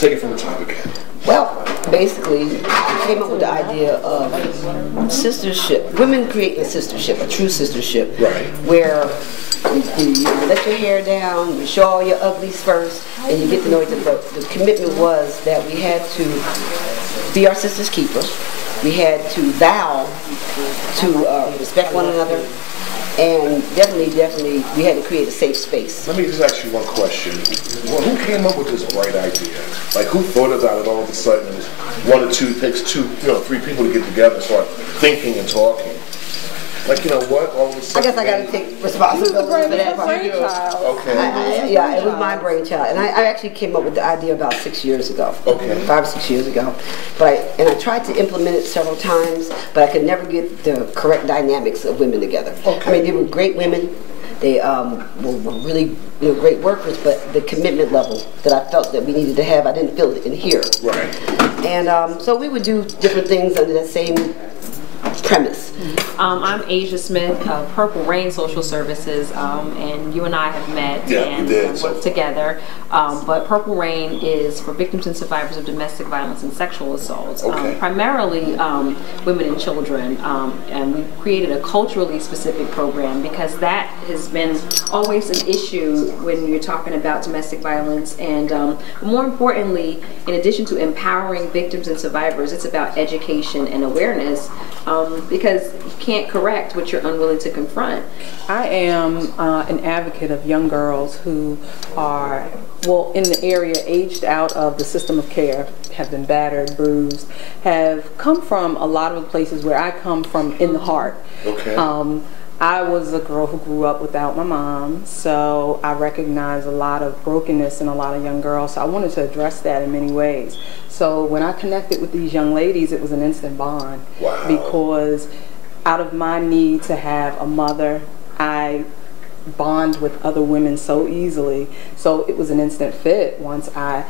take it from the top again. Well, basically, I came up with the idea of sistership, women creating a sistership, a true sistership, Right. where you let your hair down, you show all your uglies first, and you get to know each other. But the commitment was that we had to be our sister's keeper. We had to vow to respect one another, and definitely, we had to create a safe space. Let me just ask you one question. Well, who came up with this bright idea? Like, who thought about it all of a sudden? It was one or two, it takes two, three people to get together and start thinking and talking. Like, you know what? All of a sudden, I guess I got to take responsibility for that part. Okay. Yeah, it was my brainchild, and I actually came up with the idea about 6 years ago. Okay. 5 or 6 years ago, but I tried to implement it several times, but I could never get the correct dynamics of women together. Okay. I mean, they were great women. They were really great workers, but the commitment level that I felt that we needed to have, I didn't feel it in here. Right. And so we would do different things under that same premise. I'm Asia Smith of Purple Rain Social Services, and you and I have met and worked together. But Purple Rain is for victims and survivors of domestic violence and sexual assault, primarily women and children. And we created a culturally specific program because that has been always an issue when you're talking about domestic violence. And more importantly, in addition to empowering victims and survivors, it's about education and awareness. Because you can't correct what you're unwilling to confront. I am an advocate of young girls who are, well, in the area aged out of the system of care, have been battered, bruised, have come from a lot of the places where I come from in the heart. Okay. I was a girl who grew up without my mom, so I recognize a lot of brokenness in a lot of young girls, so I wanted to address that in many ways. So when I connected with these young ladies, it was an instant bond. Wow. Because out of my need to have a mother, I bond with other women so easily. So it was an instant fit once I,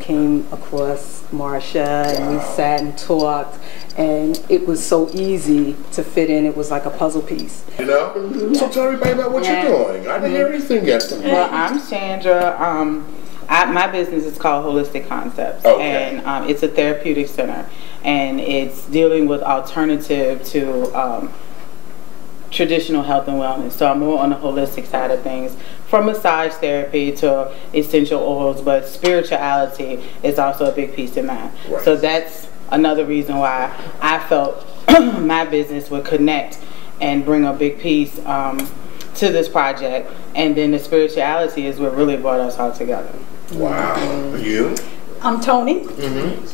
came across Marsha and we sat and talked, and it was so easy to fit in. It was like a puzzle piece. So tell everybody about what you're doing. I didn't hear anything yet. Well, I'm Sandra. My business is called Holistic Concepts, and it's a therapeutic center, and it's dealing with alternative to traditional health and wellness. So I'm more on the holistic side of things, from massage therapy to essential oils, but spirituality is also a big piece of mine. Right. So that's another reason why I felt my business would connect and bring a big piece to this project. And then the spirituality is what really brought us all together. Wow. You? I'm Tony,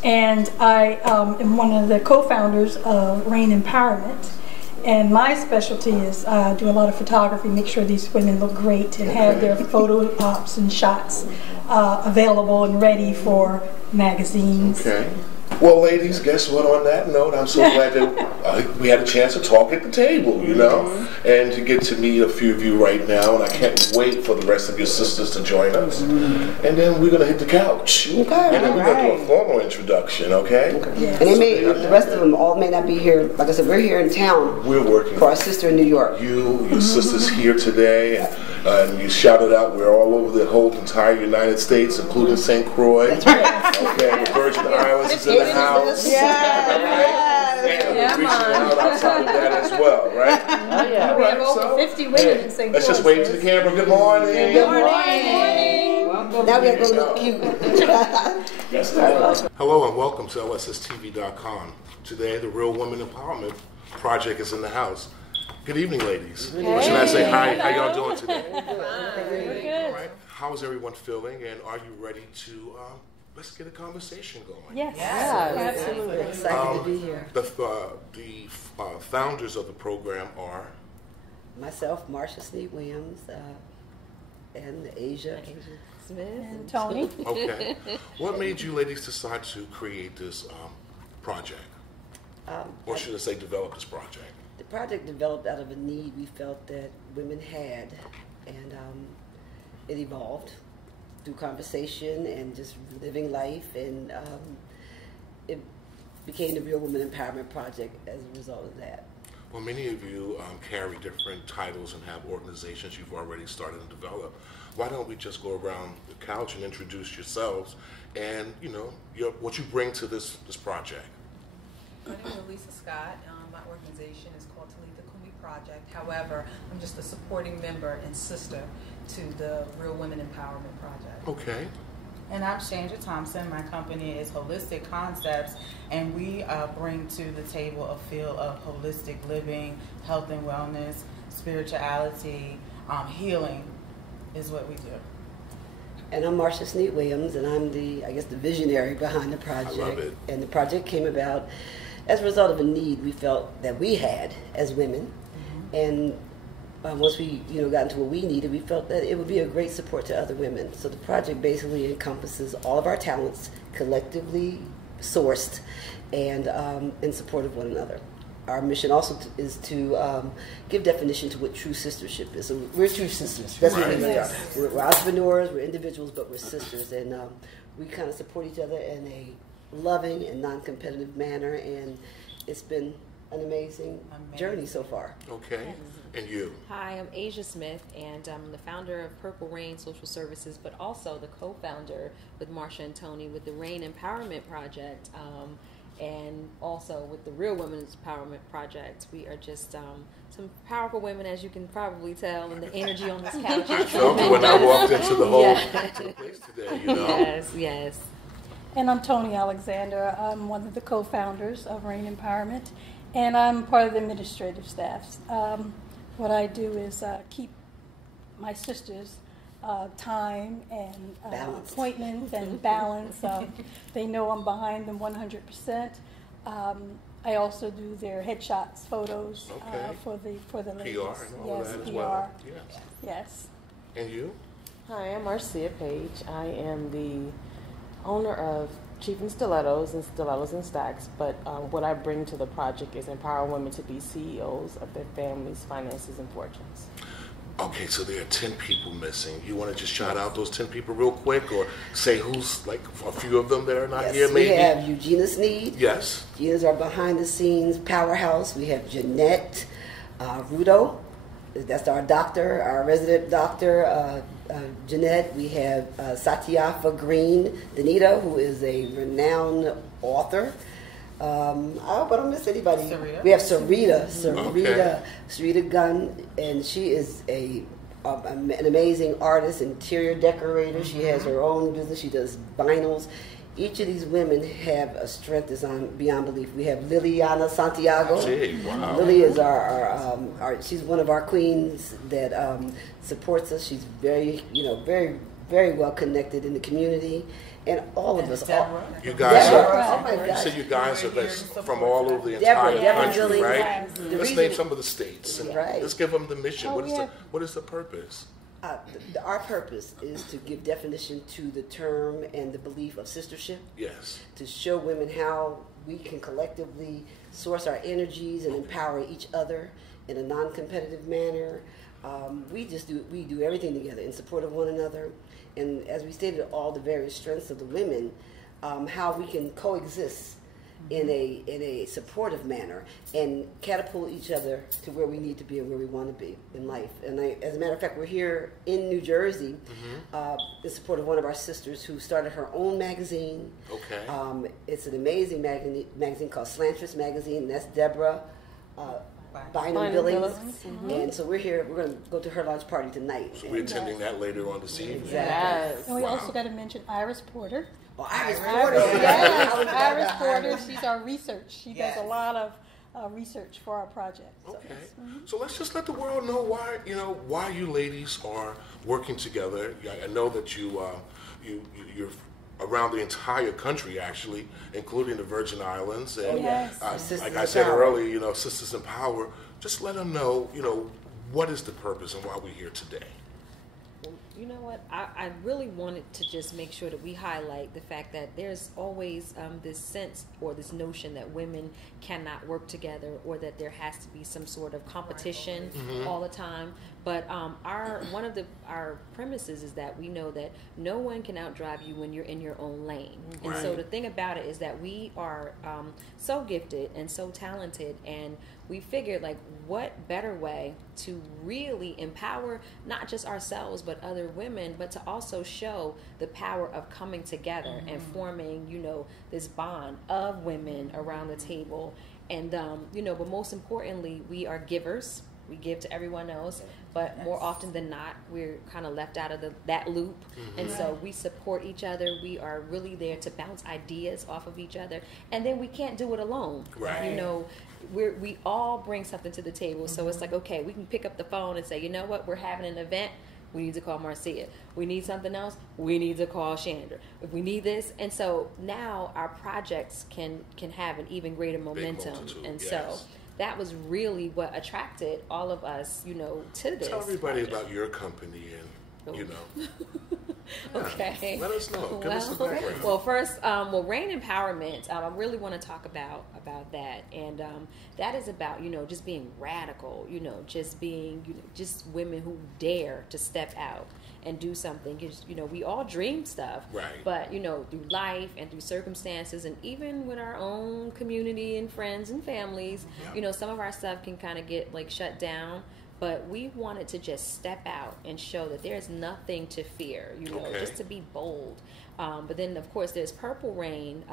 and I am one of the co-founders of Rain Empowerment. And my specialty is do a lot of photography, make sure these women look great, and have their photo ops and shots available and ready for magazines. Okay. Well, ladies, guess what? On that note, I'm so glad that we had a chance to talk at the table, and to get to meet a few of you right now. And I can't wait for the rest of your sisters to join us. And then we're going to hit the couch. Okay. And then we're going to do a formal introduction, okay? Yes. And the rest of them all may not be here. Like I said, we're here in town. We're working for our sister in New York. Your sisters here today. And you shouted out, we're all over the whole entire United States, including St. Croix. That's right. Okay, the Virgin Islands is in the house. And we're reaching out outside of that as well, right? Oh, yeah. We have over 50 women in St. Croix. Let's just wave to the camera. Good morning. Good morning. Welcome. Now we got to go look cute. Hello and welcome to LSSTV.com. Today, the Real Women Empowerment Project is in the house. Good evening, ladies. Hey. Or should I say hi? How y'all doing today? Good. All right. How's everyone feeling? And are you ready to let's get a conversation going? Yes. Absolutely. Excited to be here. The founders of the program are myself, Marsha Sneed Williams, and Asia Smith, and Tony. Okay. What made you ladies decide to create this project? Or should I say develop this project? The project developed out of a need we felt that women had, and it evolved through conversation and just living life, and it became the Real Women Empowerment Project as a result of that. Well, many of you carry different titles and have organizations you've already started to develop. Why don't we just go around the couch and introduce yourselves, and what you bring to this project. My name is Lisa Scott. My organization is called Talitha Kumi Project. However, I'm just a supporting member and sister to the Real Women Empowerment Project. Okay. And I'm Chandra Thompson. My company is Holistic Concepts, and we bring to the table a field of holistic living, health and wellness, spirituality, healing is what we do. And I'm Marcia Sneed Williams, and I'm the visionary behind the project. I love it. And the project came about as a result of a need we felt that we had as women. And once we got into what we needed, we felt that it would be a great support to other women. So the project basically encompasses all of our talents collectively sourced and in support of one another. Our mission also is to give definition to what true sistership is. So we're true sisters. That's what we really are. We're entrepreneurs, we're individuals, but we're sisters. And we kind of support each other in a loving and non-competitive manner. And it's been an amazing journey so far. Okay. And you? Hi, I'm Asia Smith, and I'm the founder of Purple Rain Social Services, but also the co-founder with Marcia and Tony with the Rain Empowerment Project. And also with the Real Women's Empowerment Project. We are just some powerful women, as you can probably tell, and the energy on this couch. I felt it when I walked into the whole place today, Yes. And I'm Tony Alexander. I'm one of the co-founders of Rain Empowerment, and I'm part of the administrative staff. What I do is keep my sisters time and appointments and balance. They know I'm behind them 100%. I also do their headshots, photos for the ladies. PR and all that as well. Yes. And you? Hi, I'm Marcia Page. I am the owner of Chief and Stilettos and Stacks, but what I bring to the project is empower women to be CEOs of their families, finances, and fortunes. Okay, so there are 10 people missing. You want to just shout out those 10 people real quick, or say who's, like, a few of them that are not here, maybe? We have Eugenia Sneed. Yes. Gina's our behind-the-scenes powerhouse. We have Jeanette Rudo. That's our doctor, our resident doctor, Jeanette. We have Satyafa Green Danita, who is a renowned author. I hope I don't miss anybody. Sarita. We have Sarita Gunn, and she is an amazing artist, interior decorator. She has her own business. She does vinyls. Each of these women have a strength that's beyond belief. We have Liliana Santiago. Gee, wow. Lily is our she's one of our queens that supports us. She's very very well connected in the community. And all of us, you guys oh my you gosh. said you guys are from all over the entire country, right? Let's name some of the states. And let's give them the mission. What is the purpose? Our purpose is to give definition to the term and the belief of sistership. Yes. To show women how we can collectively source our energies and empower each other in a non-competitive manner. We do everything together in support of one another. And as we stated, all the various strengths of the women, how we can coexist in a supportive manner and catapult each other to where we need to be and where we want to be in life. And as a matter of fact, we're here in New Jersey in support of one of our sisters who started her own magazine. Okay. It's an amazing magazine called Slantress Magazine, and that's Deborah Bynum Billings. And so we're here. We're going to go to her launch party tonight. So we're attending that later on this evening. Exactly. Yes. And we also got to mention Iris Porter. Oh, Iris Porter. Yes, Iris Porter. She's our research. She does a lot of research for our project. Okay. So let's just let the world know why you ladies are working together. I know that you're around the entire country, actually, including the Virgin Islands. And like I said earlier, Sisters in Power. Just let them know, what is the purpose and why we're here today. You know what? I really wanted to just make sure that we highlight the fact that there's always this sense or this notion that women cannot work together, or that there has to be some sort of competition all the time. But one of our premises is that we know that no one can outdrive you when you're in your own lane. And so the thing about it is that we are so gifted and so talented, and we figured, like, what better way to really empower not just ourselves but other other women, but to also show the power of coming together and forming, you know, this bond of women around the table. And, you know, but most importantly, we are givers. We give to everyone else, but more often than not, we're kind of left out of that loop. And so we support each other. We are really there to bounce ideas off of each other. And then we can't do it alone. Right. You know, we all bring something to the table. So it's like, okay, we can pick up the phone and say, you know what, we're having an event. We need to call Marcia. We need something else. We need to call Chandra. If we need this, and so now our projects can have an even greater momentum. And so that was really what attracted all of us, you know, to this. Tell everybody about your company and, you know. Okay. Let us know. Give us some background. Well, first, Rain Empowerment, I really want to talk about that. And that is about, you know, just being radical, you know, just being, you know, just women who dare to step out and do something. Because, you know, we all dream stuff. Right. But, you know, through life and through circumstances and even with our own community and friends and families, you know, some of our stuff can kind of get, like, shut down. But we wanted to just step out and show that there's nothing to fear, you know, just to be bold. But then, of course, there's Purple Rain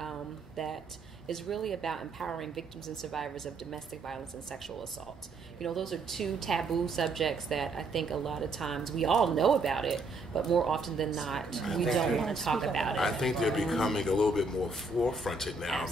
that is really about empowering victims and survivors of domestic violence and sexual assault. You know, those are two taboo subjects that I think a lot of times we all know about it, but more often than not, we don't want to talk about it. I think they're becoming a little bit more forefronted now.